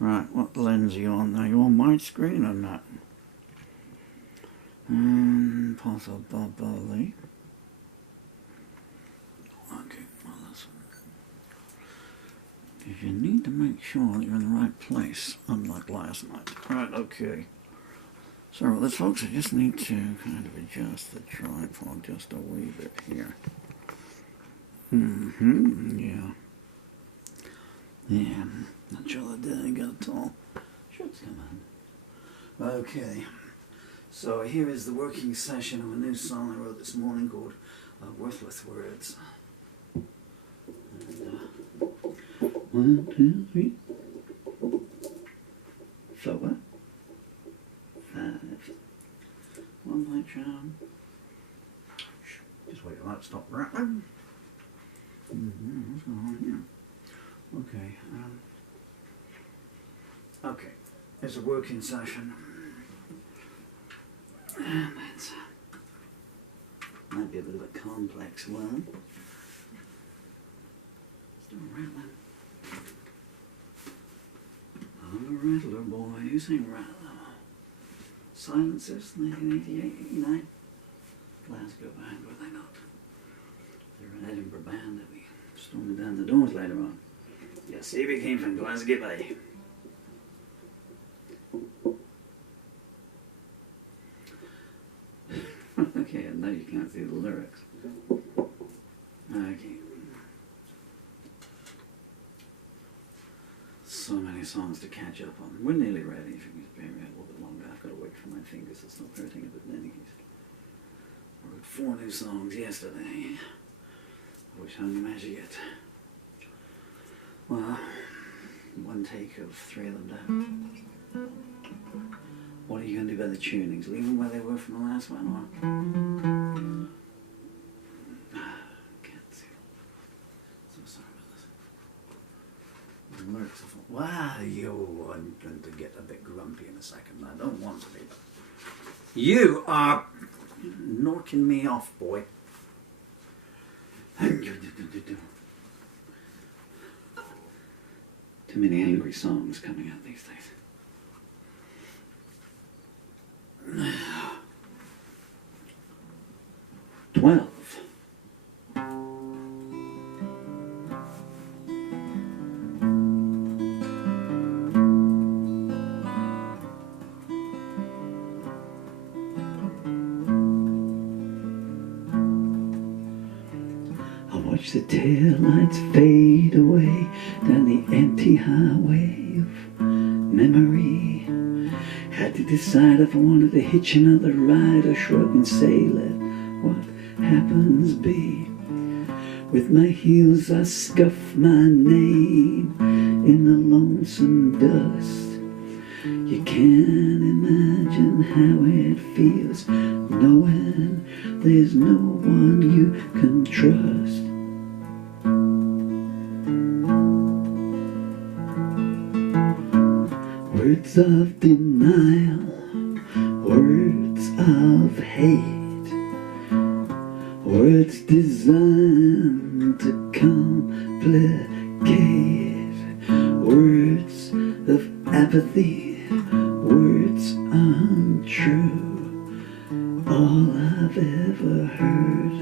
Right, what lens are you on now? You on my screen or not? Possibly. Okay, well, if you need to make sure that you're in the right place, unlike last night. Right, okay. Sorry about this, folks. I just need to kind of adjust the tripod just a wee bit here. Yeah. Yeah, not sure that I got it all. Should come on. Okay. So here is the working session of a new song I wrote this morning called Worthless Words. And, 1, 2, 3, 4, 5. 1 point down. Just wait till that stops rattling. What's going on here? Okay. Okay. It's a working session. And it's might be a bit of a complex one. Still rattling. I'm a rattler, boys. Ain't rattler. Silencers, 1988-89. Glasgow band, were they not? They're an Edinburgh band that we stormed down the doors later on. Yes, see, we came from Glasgow Bay. Okay, and now you can't see the lyrics. Okay. So many songs to catch up on. We're nearly ready. If you can spare me a little bit longer, I've got to wait for my fingers to stop hurting a bit in any case. I wrote 4 new songs yesterday. I wish I hadn't measured yet. Well, 1 take of 3 of them down. What are you going to do about the tunings? Leave them where they were from the last one, or? Can't see. So sorry about this. The lyrics are full. Wow, I'm going to get a bit grumpy in a second. I don't want to be, but you are knocking me off, boy. Too many angry songs coming out these days. 12. I watch the taillights fade away down the empty highway of memory. Had to decide if I wanted to hitch another ride or shrug and say, let what happens be. With my heels I scuff my name in the lonesome dust. You can't imagine how it feels knowing there's no one you can trust. Words of denial, words of hate, words designed to complicate, words of apathy, words untrue. All I've ever heard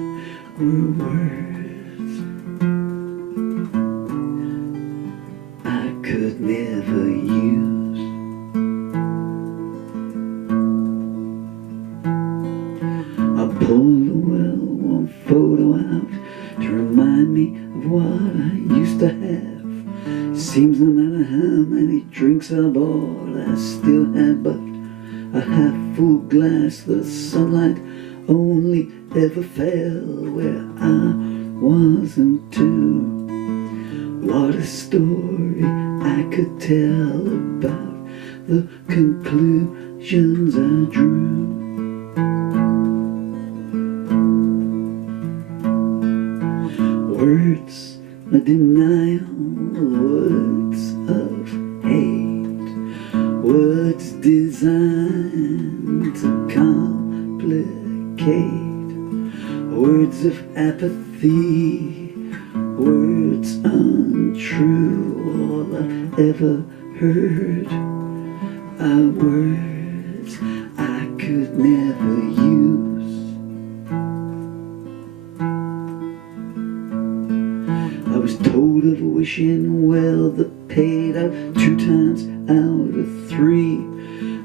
were words I could never use. Pull the well-worn photo out to remind me of what I used to have. Seems no matter how many drinks I bought, I still have but a half-full glass. The sunlight only ever fell where I wasn't too. What a story I could tell about the conclusions I drew. Words of denial, words of hate, words designed to complicate, words of apathy, words untrue. All I ever heard heard are words I could never use. I was told of wishing well that paid out 2 times out of 3.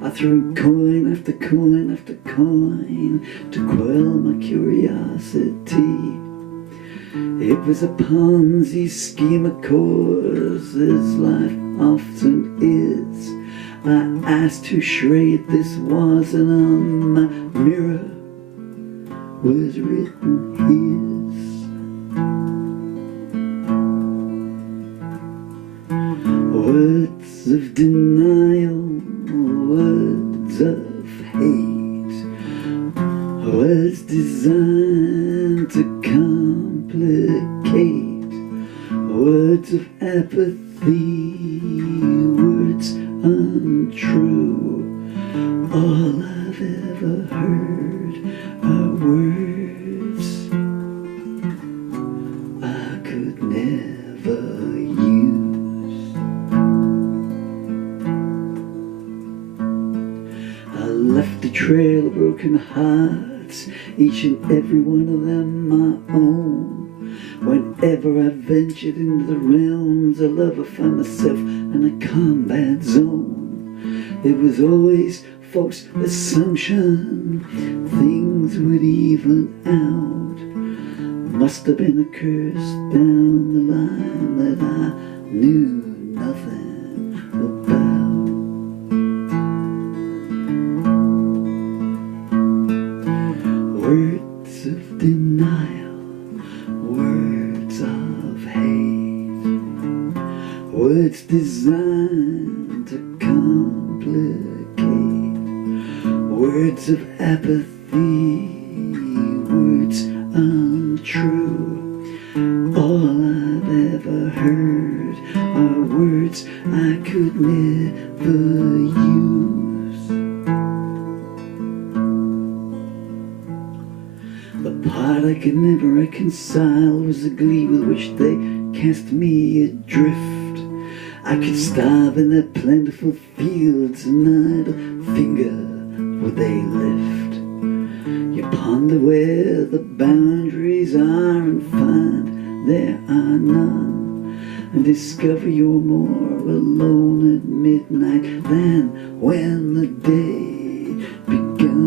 I threw coin after coin after coin to quell my curiosity. It was a Ponzi scheme, of course, as life often is. I asked who charade this was, and on my mirror was written his. Words of denial, words of hate, words designed to complicate, words of apathy, words untrue. All I've ever heard are words I could never use. I left a trail of broken hearts, each and every one of them my own. Whenever I ventured into the realms of love, I found myself in a combat zone. It was always false assumption things would even out. Must have been a curse down the line that I knew nothing about. Words of denial, words of hate, words designed to complicate, words of apathy, words untrue. All I've ever heard are words I could never use. The part I could never reconcile was the glee with which they cast me adrift. I could starve in their plentiful fields, and not a finger would they lift. You ponder where the boundaries are and find there are none, and discover you're more alone at midnight than when the day begun.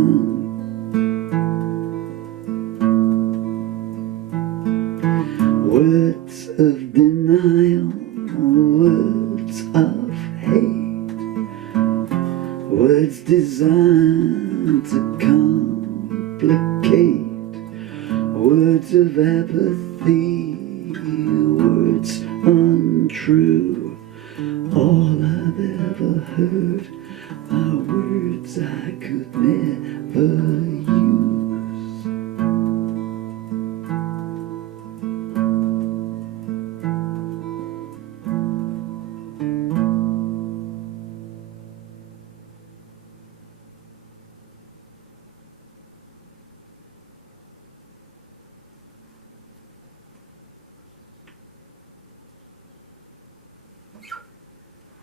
Words of denial, words of hate, words designed to complicate, words of apathy, words untrue. All I've ever heard are words I could never use.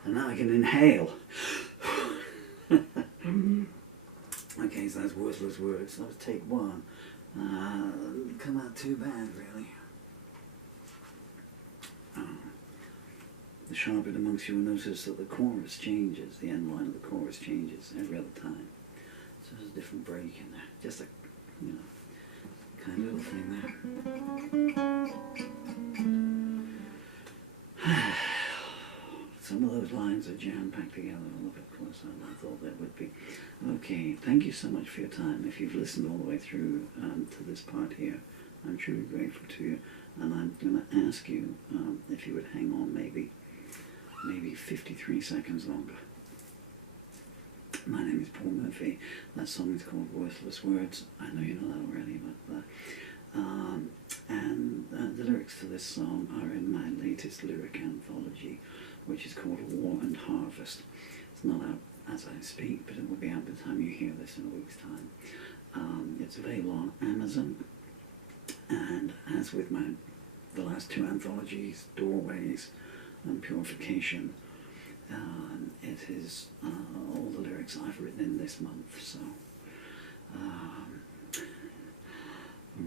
And now I can inhale. Okay, so that's worthless words. That was take 1. Come out too bad, really. The sharpest amongst you will notice that the chorus changes, the end line of the chorus changes every other time. So there's a different break in there. Just a, kind of little thing there. Some of those lines are jam-packed together a little bit closer than I thought they would be. Okay, thank you so much for your time. If you've listened all the way through to this part here, I'm truly grateful to you. And I'm going to ask you if you would hang on maybe 53 seconds longer. My name is Paul Murphy. That song is called Worthless Words. I know you know that already, but the lyrics to this song are in my latest lyric anthology, which is called War and Harvest. It's not out as I speak, but it will be out by the time you hear this in a week's time. It's available on Amazon, and as with the last 2 anthologies, Doorways and Purification, It is all the lyrics I've written in this month, so I'm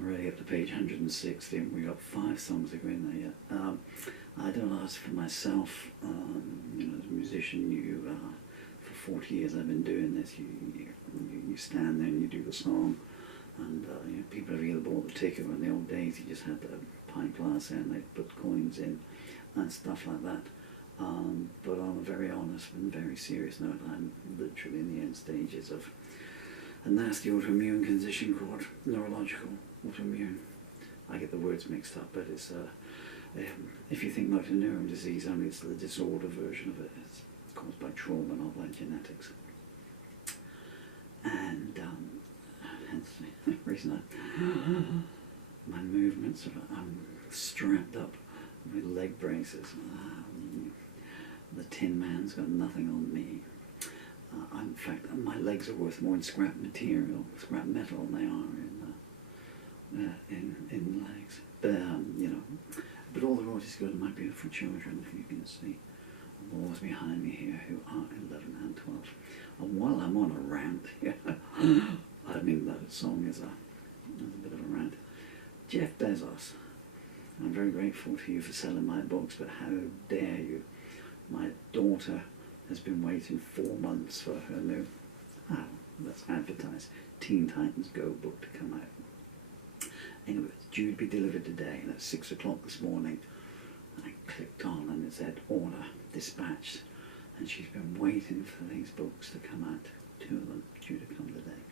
already up to page 160 and we've got 5 songs that go in there yet. I don't ask for myself, you know, as a musician, for 40 years I've been doing this, you stand there and you do the song, and you know, people have either bought the ticket, or in the old days you just had the pint glass there and they put coins in and stuff like that. But on a very honest and very serious note, I'm literally in the end stages of a nasty autoimmune condition called neurological autoimmune. I get the words mixed up, but it's if you think motor neuron disease, only it's the disorder version of it. It's caused by trauma, not by genetics. And hence the reason my movements I'm strapped up with leg braces. The Tin Man's got nothing on me. In fact, my legs are worth more in scrap material, scrap metal, than they are in legs. But you know, but all the royalties go to my beautiful children, who you can see on the walls behind me here, who are 11 and 12. And while I'm on a rant here, I mean that song is a bit of a rant. Jeff Bezos, I'm very grateful to you for selling my books, but how dare you? My daughter has been waiting 4 months for her new, let's advertise, Teen Titans Go book to come out. Anyway, it's due to be delivered today, and at 6 o'clock this morning, I clicked on and it said order dispatched, and she's been waiting for these books to come out, 2 of them due to come today.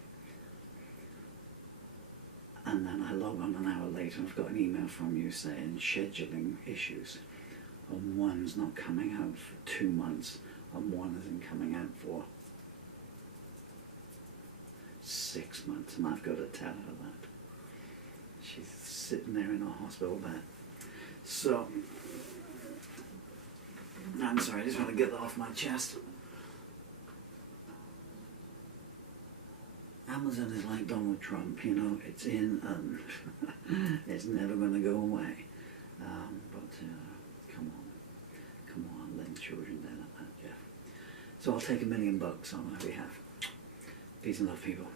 And then I log on an hour later and I've got an email from you saying scheduling issues, and one's not coming out for 2 months, and one isn't coming out for 6 months, and I've got to tell her that. She's sitting there in a hospital bed. So, I'm sorry, I just want to get that off my chest. Amazon is like Donald Trump, you know, it's in and it's never going to go away. Come on, let the children down like that, Jeff. So I'll take $1 million on our behalf. Peace and love, people.